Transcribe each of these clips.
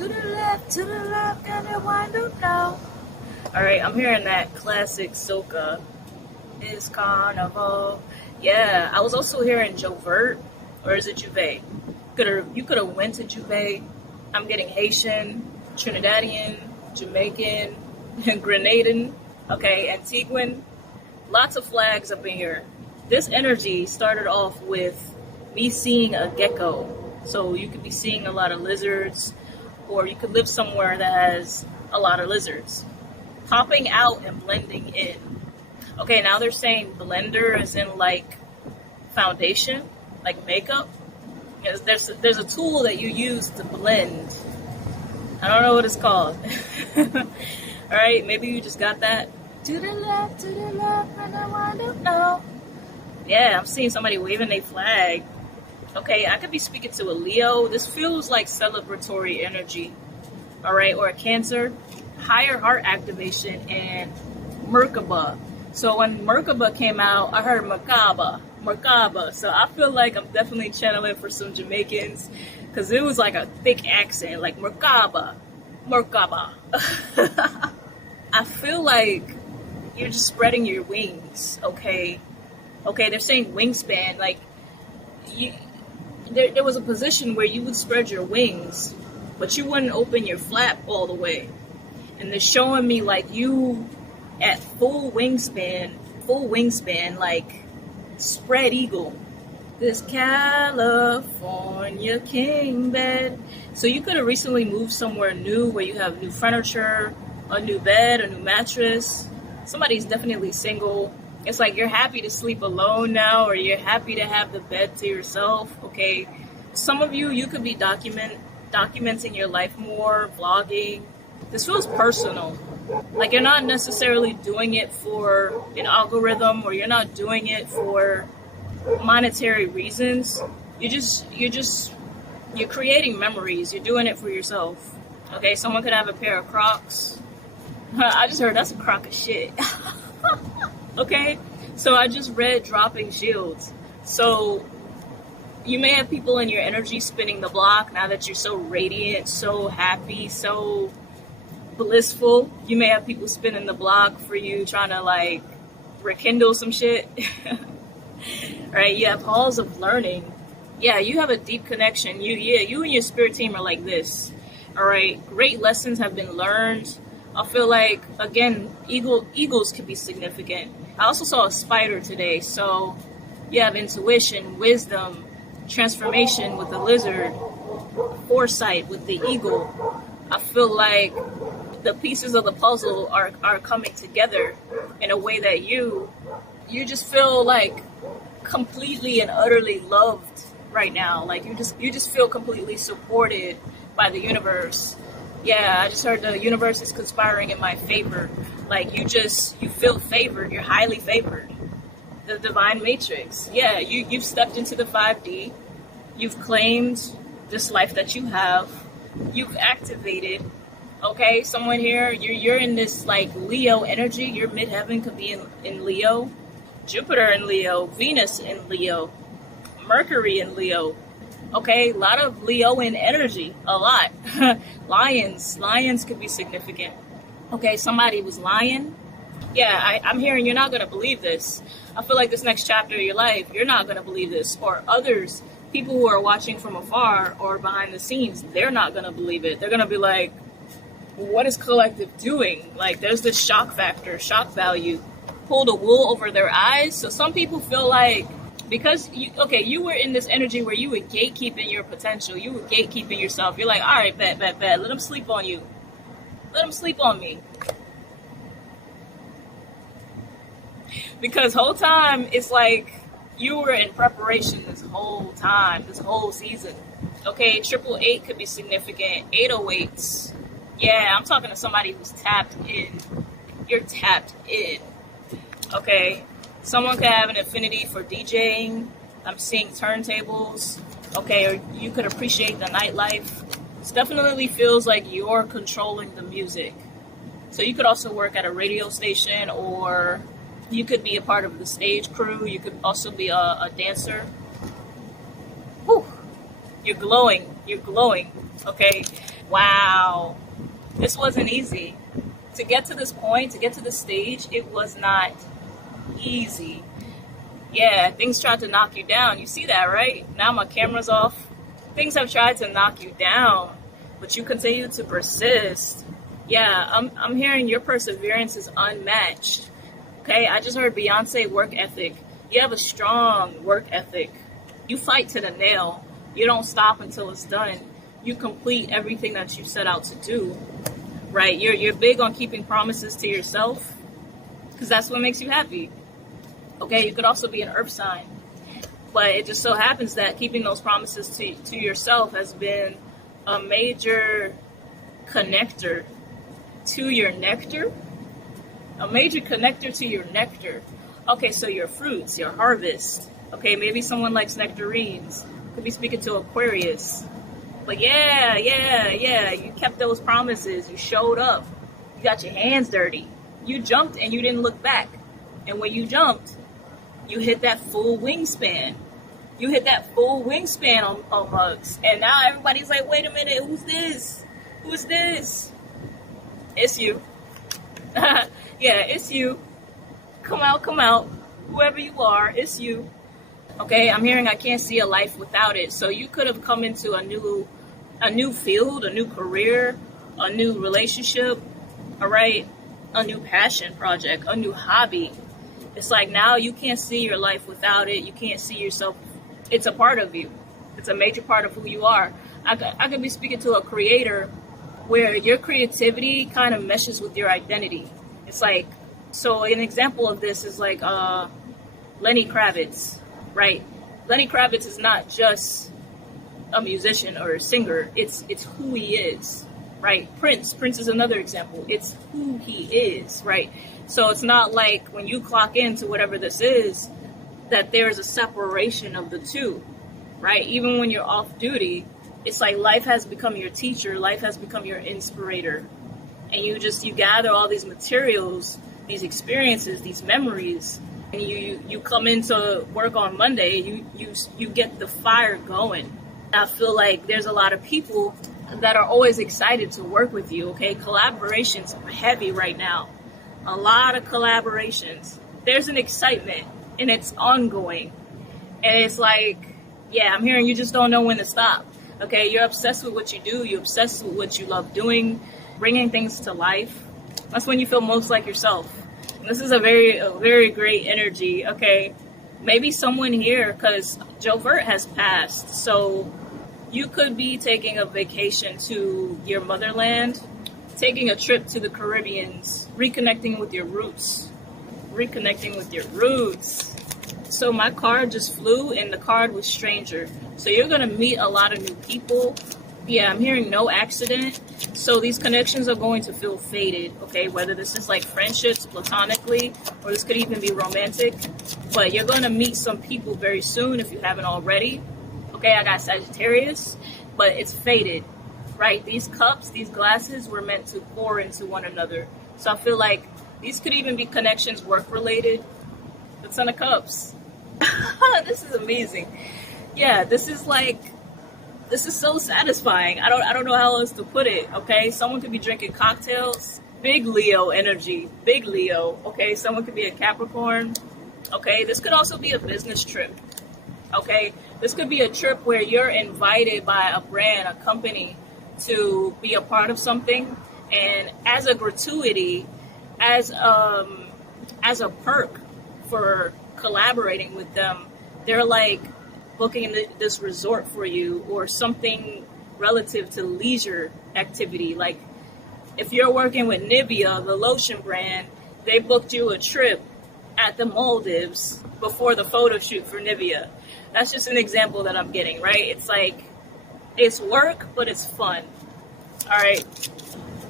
to the left, gonna wind up now. All right, I'm hearing that classic soca. It's carnival. Yeah, I was also hearing Jovert, or is it Juve? You could have went to Juve. I'm getting Haitian, Trinidadian, Jamaican, Grenadian, okay, Antiguan. Lots of flags up in here. This energy started off with me seeing a gecko. So you could be seeing a lot of lizards, or you could live somewhere that has a lot of lizards. Popping out and blending in. Okay, now they're saying blender is in like foundation, like makeup. Because there's a tool that you use to blend. I don't know what it's called. All right, maybe you just got that. To the left, and I wind up now. Yeah, I'm seeing somebody waving their flag. Okay, I could be speaking to a Leo. This feels like celebratory energy. All right, or a Cancer. Higher heart activation and Merkaba. So when Merkaba came out, I heard Merkaba. So I feel like I'm definitely channeling for some Jamaicans because it was like a thick accent, like Merkaba. I feel like you're just spreading your wings, okay? Okay, they're saying wingspan. Like, there was a position where you would spread your wings, but you wouldn't open your flap all the way. And they're showing me like you at full wingspan, like spread eagle. This California king bed. So you could have recently moved somewhere new where you have new furniture, a new bed, a new mattress. Somebody's definitely single. It's like you're happy to sleep alone now, or you're happy to have the bed to yourself, okay? Some of you could be documenting your life more, vlogging. This feels personal. Like you're not necessarily doing it for an algorithm, or you're not doing it for monetary reasons. You're creating memories. You're doing it for yourself. Okay, someone could have a pair of Crocs. I just heard that's a crock of shit. Okay, so I just read dropping shields. So you may have people in your energy spinning the block now that you're so radiant, so happy, so blissful. You may have people spinning the block for you, trying to like rekindle some shit. Right? You have halls of learning. Yeah, you have a deep connection. You and your spirit team are like this. All right, great lessons have been learned. I feel like, again, eagles can be significant. I also saw a spider today, so you have intuition, wisdom, transformation with the lizard, foresight with the eagle. I feel like the pieces of the puzzle are coming together in a way that you just feel like completely and utterly loved right now. Like you just feel completely supported by the universe. Yeah, I just heard the universe is conspiring in my favor. Like you feel favored. You're highly favored. The divine matrix. Yeah, you've stepped into the 5D. You've claimed this life that you have. You've activated. Okay, someone here, you're in this like Leo energy. Your midheaven could be in Leo. Jupiter in Leo. Venus in Leo. Mercury in Leo. Okay, a lot of Leoan energy, a lot. Lions could be significant. Okay, somebody was lying. Yeah, I'm hearing you're not going to believe this. I feel like this next chapter of your life, you're not going to believe this. Or others, people who are watching from afar or behind the scenes, they're not going to believe it. They're going to be like, what is collective doing? Like, there's this shock factor, shock value. Pull the wool over their eyes. So some people feel like, because you were in this energy where you were gatekeeping your potential. You were gatekeeping yourself. You're like, all right, bet. Let them sleep on you. Let them sleep on me. Because whole time, it's like you were in preparation this whole time, this whole season. Okay, 888 could be significant. 808s. Yeah, I'm talking to somebody who's tapped in. You're tapped in. Okay. Someone could have an affinity for DJing. I'm seeing turntables. Okay, or you could appreciate the nightlife. This definitely feels like you're controlling the music. So you could also work at a radio station, or you could be a part of the stage crew. You could also be a dancer. Whew. You're glowing. Okay. Wow. This wasn't easy. To get to this point, to get to this stage, it was not easy. Yeah, things tried to knock you down. You see that, right? Now my camera's off. Things have tried to knock you down, but you continue to persist. Yeah, I'm hearing your perseverance is unmatched. Okay, I just heard Beyonce work ethic. You have a strong work ethic. You fight to the nail. You don't stop until it's done. You complete everything that you set out to do. Right? You're big on keeping promises to yourself because that's what makes you happy. Okay, you could also be an earth sign. But it just so happens that keeping those promises to yourself has been a major connector to your nectar. A major connector to your nectar. Okay, so your fruits, your harvest. Okay, maybe someone likes nectarines. Could be speaking to Aquarius. But yeah, you kept those promises. You showed up. You got your hands dirty. You jumped and you didn't look back. And when you jumped, you hit that full wingspan. You hit that full wingspan on mugs. And now everybody's like, wait a minute, who's this? Who's this? It's you. Yeah, it's you. Come out. Whoever you are, it's you. Okay, I'm hearing I can't see a life without it. So you could have come into a new field, a new career, a new relationship, all right, a new passion project, a new hobby. It's like now you can't see your life without it. You can't see yourself. It's a part of you. It's a major part of who you are. I could be speaking to a creator where your creativity kind of meshes with your identity. It's like, so an example of this is like Lenny Kravitz, right? Lenny Kravitz is not just a musician or a singer. It's who he is, right? Prince is another example. It's who he is, right? So it's not like when you clock into whatever this is that there's a separation of the two, right? Even when you're off duty, it's like life has become your teacher, life has become your inspirator. And you gather all these materials, these experiences, these memories, and you come into work on Monday, you get the fire going. I feel like there's a lot of people that are always excited to work with you, okay? Collaborations are heavy right now. A lot of collaborations. There's an excitement, and it's ongoing. And it's like, yeah, I'm hearing you just don't know when to stop, okay? You're obsessed with what you do. You're obsessed with what you love doing, bringing things to life. That's when you feel most like yourself. And this is a very great energy, okay? Maybe someone here, because Joe Vert has passed, so you could be taking a vacation to your motherland, taking a trip to the Caribbeans, reconnecting with your roots. So my card just flew, and the card was stranger. So you're going to meet a lot of new people. Yeah, I'm hearing no accident. So these connections are going to feel faded, okay? Whether this is like friendships, platonically, or this could even be romantic. But you're going to meet some people very soon if you haven't already. Okay, I got Sagittarius, but it's faded, right? These cups, these glasses were meant to pour into one another. So I feel like these could even be connections work-related. The Ten of Cups. This is amazing. Yeah, this is so satisfying. I don't know how else to put it, okay? Someone could be drinking cocktails. Big Leo energy. Big Leo, okay? Someone could be a Capricorn, okay? This could also be a business trip, okay? This could be a trip where you're invited by a brand, a company, to be a part of something. And as a gratuity, as a perk for collaborating with them, they're like booking this resort for you or something relative to leisure activity. Like if you're working with Nivea, the lotion brand, they booked you a trip at the Maldives before the photo shoot for Nivea. That's just an example that I'm getting, right? It's like, it's work, but it's fun. All right.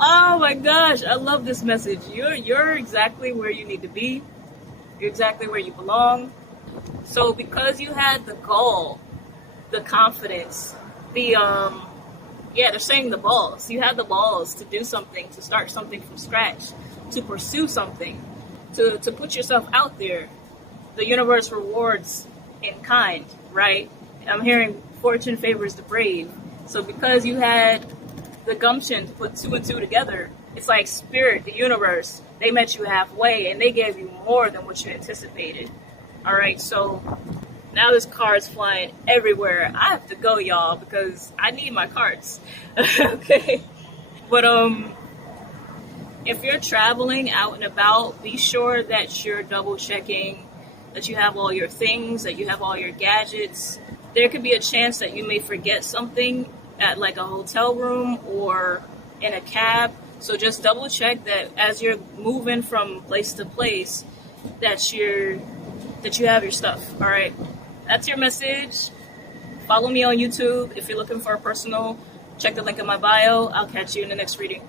Oh my gosh, I love this message. You're exactly where you need to be. You're exactly where you belong. So because you had the gall, the confidence, they're saying the balls. You had the balls to do something, to start something from scratch, to pursue something, to put yourself out there. The universe rewards in kind, right? I'm hearing fortune favors the brave. So because you had the gumption to put two and two together. It's like spirit, the universe, they met you halfway and they gave you more than what you anticipated. All right, so now this card's flying everywhere. I have to go, y'all, because I need my cards. Okay, but if you're traveling out and about, be sure that you're double checking that you have all your things, that you have all your gadgets. There could be a chance that you may forget something at like a hotel room or in a cab. So just double check that as you're moving from place to place, that you have your stuff. All right, that's your message. Follow me on YouTube if you're looking for a personal. Check the link in my bio. I'll catch you in the next reading.